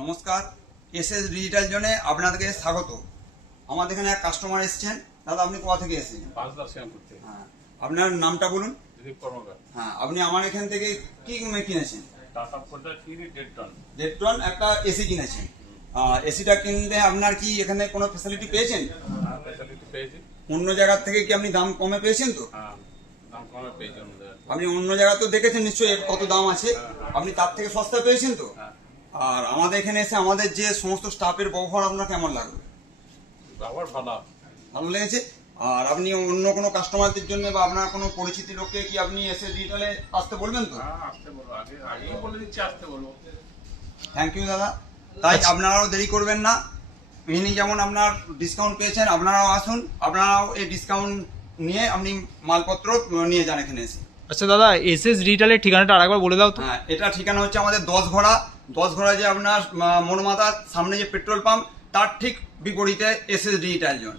নমস্কার, SS digital জোনে আপনাদেরকে স্বাগত। আমাদের এখানে এক কাস্টমার এসেছেন। দাদা, আপনি কোথা থেকে এসেছেন? হ্যাঁ, আপনার নামটা বলুন। হ্যাঁ, আপনি আমার এখান থেকে কি কিনেছেন? দেড় টন একটা এসি কিনেছেন। এসিটা কিনতে আপনার কি এখানে কোনো ফ্যাসিলিটি পেয়েছেন? অন্য জায়গার থেকে কি আপনি দাম কমে পেয়েছেন? তো আপনি অন্য জায়গা তো দেখেছেন নিশ্চয়ই কত দাম আছে, আপনি তার থেকে সস্তা পেয়েছেন তো। আর আমাদের এখানে এসে আমাদের যে সমস্ত স্টাফের ব্যবহার আপনার কেমন লাগলো? ভালো লেগেছে। আর আপনি অন্য কোনো কাস্টমারদের জন্য বা আপনার কোনো পরিচিতি লোককে কি আপনি এসে ডিজিটালে আসতে বলবেন? তো থ্যাংক ইউ দাদা। তাই আপনারাও দেরি করবেন না। ইনি যেমন আপনার ডিসকাউন্ট পেয়েছেন, আপনারাও আসুন, আপনারাও এই ডিসকাউন্ট নিয়ে আপনি মালপত্র নিয়ে যান এখানে এসে। আচ্ছা দাদা, এসএস ডিজিটালের ঠিকানাটা আরেকবার বলে দাও তো। হ্যাঁ, এটা ঠিকানা হচ্ছে আমাদের 10 ঘোড়া যে আপনার মনমাতার সামনে যে পেট্রোল পাম্প, তার ঠিক বিপরীতে এসএস ডিজিটাল জোন।